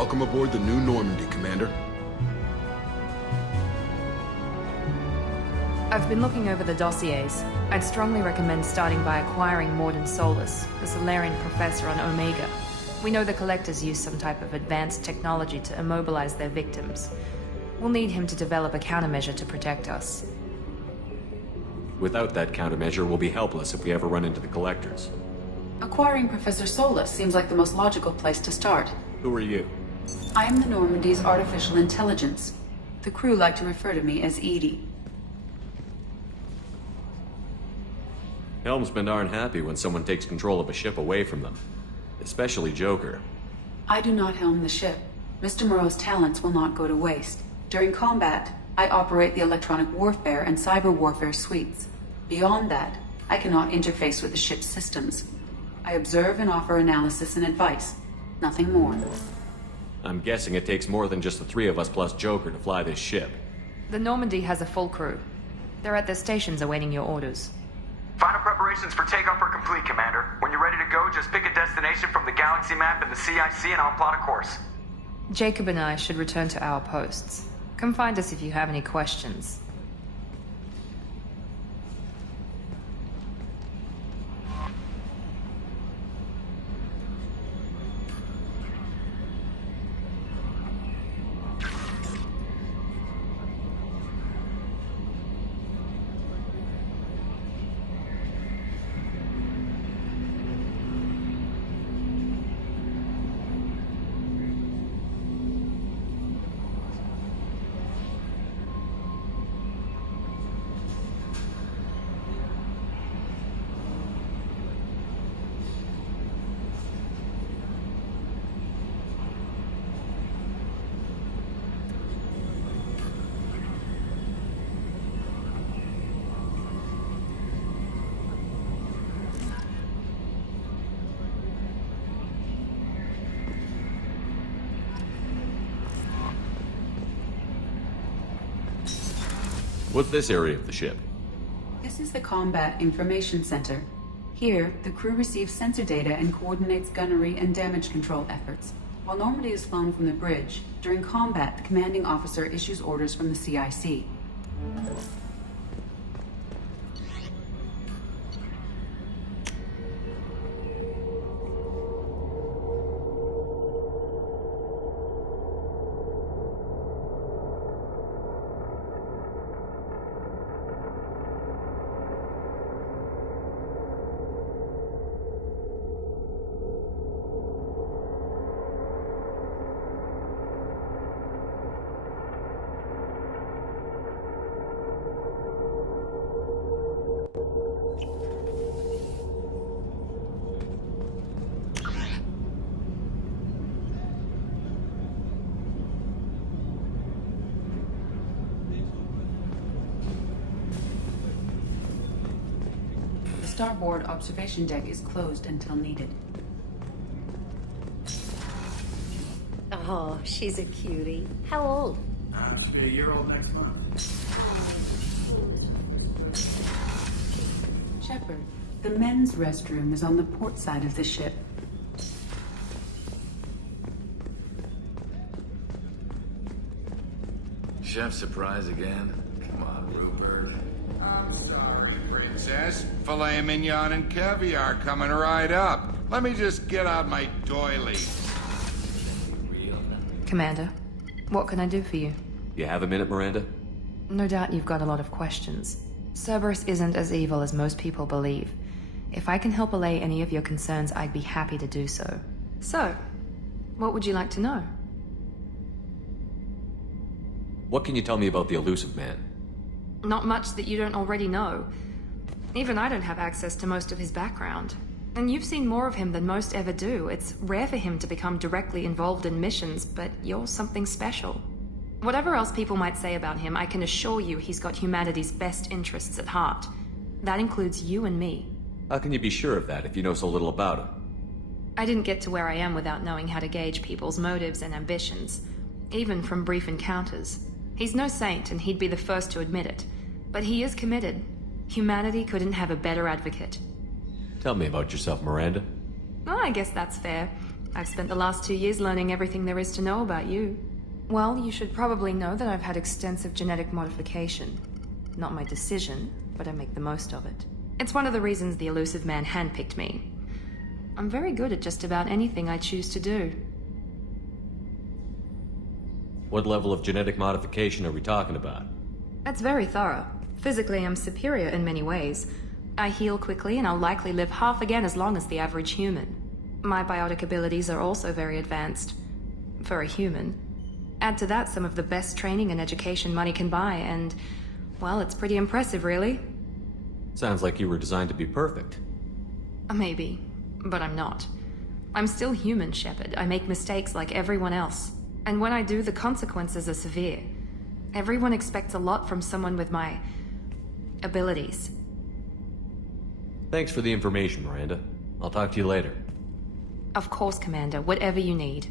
Welcome aboard the new Normandy, Commander. I've been looking over the dossiers. I'd strongly recommend starting by acquiring Mordin Solus, the Solarian professor on Omega. We know the Collectors use some type of advanced technology to immobilize their victims. We'll need him to develop a countermeasure to protect us. Without that countermeasure, we'll be helpless if we ever run into the Collectors. Acquiring Professor Solus seems like the most logical place to start. Who are you? I am the Normandy's artificial intelligence. The crew like to refer to me as Edie. Helmsmen aren't happy when someone takes control of a ship away from them. Especially Joker. I do not helm the ship. Mr. Moreau's talents will not go to waste. During combat, I operate the electronic warfare and cyber warfare suites. Beyond that, I cannot interface with the ship's systems. I observe and offer analysis and advice. Nothing more. I'm guessing it takes more than just the three of us plus Joker to fly this ship. The Normandy has a full crew. They're at their stations awaiting your orders. Final preparations for takeoff are complete, Commander. When you're ready to go, just pick a destination from the galaxy map and the CIC and I'll plot a course. Jacob and I should return to our posts. Come find us if you have any questions. What's this area of the ship? This is the Combat Information Center. Here, the crew receives sensor data and coordinates gunnery and damage control efforts. While Normandy is flown from the bridge, during combat, the commanding officer issues orders from the CIC. The starboard observation deck is closed until needed. Oh, she's a cutie. How old? She'll be a year old next month. Shepard, the men's restroom is on the port side of the ship. Chef surprise again? Come on, Rupert. I'm sorry, Princess. Filet mignon and caviar coming right up. Let me just get out my doily. Commander, what can I do for you? You have a minute, Miranda? No doubt you've got a lot of questions. Cerberus isn't as evil as most people believe. If I can help allay any of your concerns, I'd be happy to do so. So, what would you like to know? What can you tell me about the Illusive Man? Not much that you don't already know. Even I don't have access to most of his background. And you've seen more of him than most ever do. It's rare for him to become directly involved in missions, but you're something special. Whatever else people might say about him, I can assure you he's got humanity's best interests at heart. That includes you and me. How can you be sure of that if you know so little about him? I didn't get to where I am without knowing how to gauge people's motives and ambitions, even from brief encounters. He's no saint, and he'd be the first to admit it. But he is committed. Humanity couldn't have a better advocate. Tell me about yourself, Miranda. Well, I guess that's fair. I've spent the last 2 years learning everything there is to know about you. Well, you should probably know that I've had extensive genetic modification. Not my decision, but I make the most of it. It's one of the reasons the Elusive Man handpicked me. I'm very good at just about anything I choose to do. What level of genetic modification are we talking about? That's very thorough. Physically, I'm superior in many ways. I heal quickly, and I'll likely live half again as long as the average human. My biotic abilities are also very advanced. For a human. Add to that some of the best training and education money can buy, and... well, it's pretty impressive, really. Sounds like you were designed to be perfect. Maybe, but I'm not. I'm still human, Shepard. I make mistakes like everyone else. And when I do, the consequences are severe. Everyone expects a lot from someone with my... abilities. Thanks for the information, Miranda. I'll talk to you later. Of course, Commander. Whatever you need.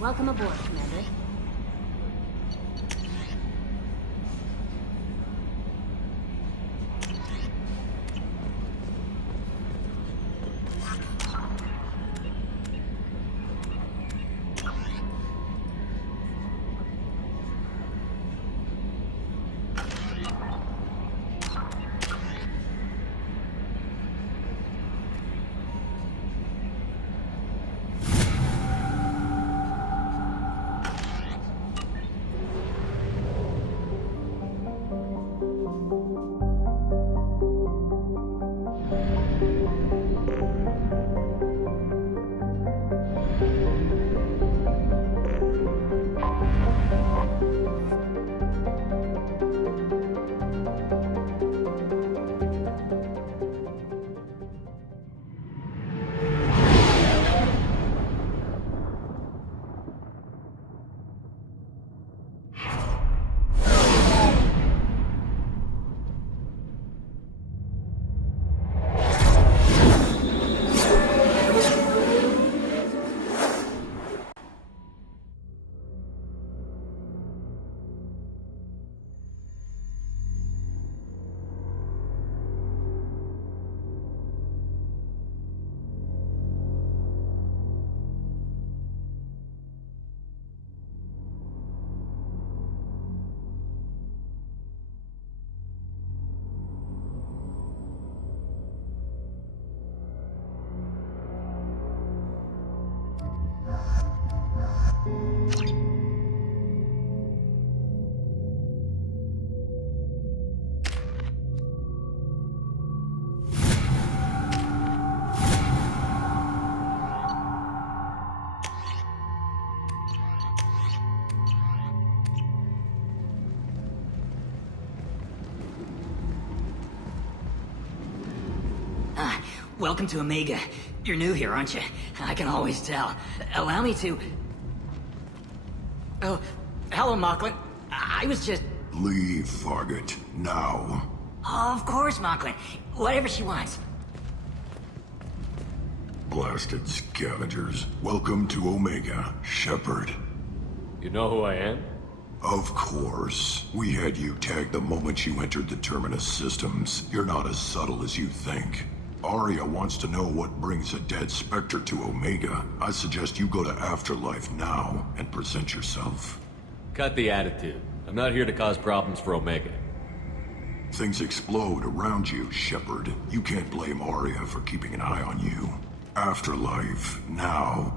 Welcome aboard, Commander. Welcome to Omega. You're new here, aren't you? I can always tell. Allow me to... Oh, hello, Mocklin. I was just... Leave, Fargate. Now. Oh, of course, Mocklin. Whatever she wants. Blasted scavengers. Welcome to Omega, Shepard. You know who I am? Of course. We had you tagged the moment you entered the Terminus systems. You're not as subtle as you think. Aria wants to know what brings a dead Spectre to Omega. I suggest you go to Afterlife now and present yourself. Cut the attitude. I'm not here to cause problems for Omega. Things explode around you, Shepard. You can't blame Arya for keeping an eye on you. Afterlife, now.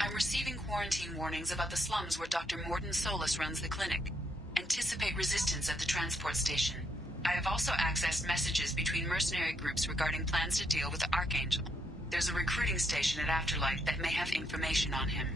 I'm receiving quarantine warnings about the slums where Dr. Mordin Solus runs the clinic. Anticipate resistance at the transport station. I have also accessed messages between mercenary groups regarding plans to deal with the Archangel. There's a recruiting station at Afterlife that may have information on him.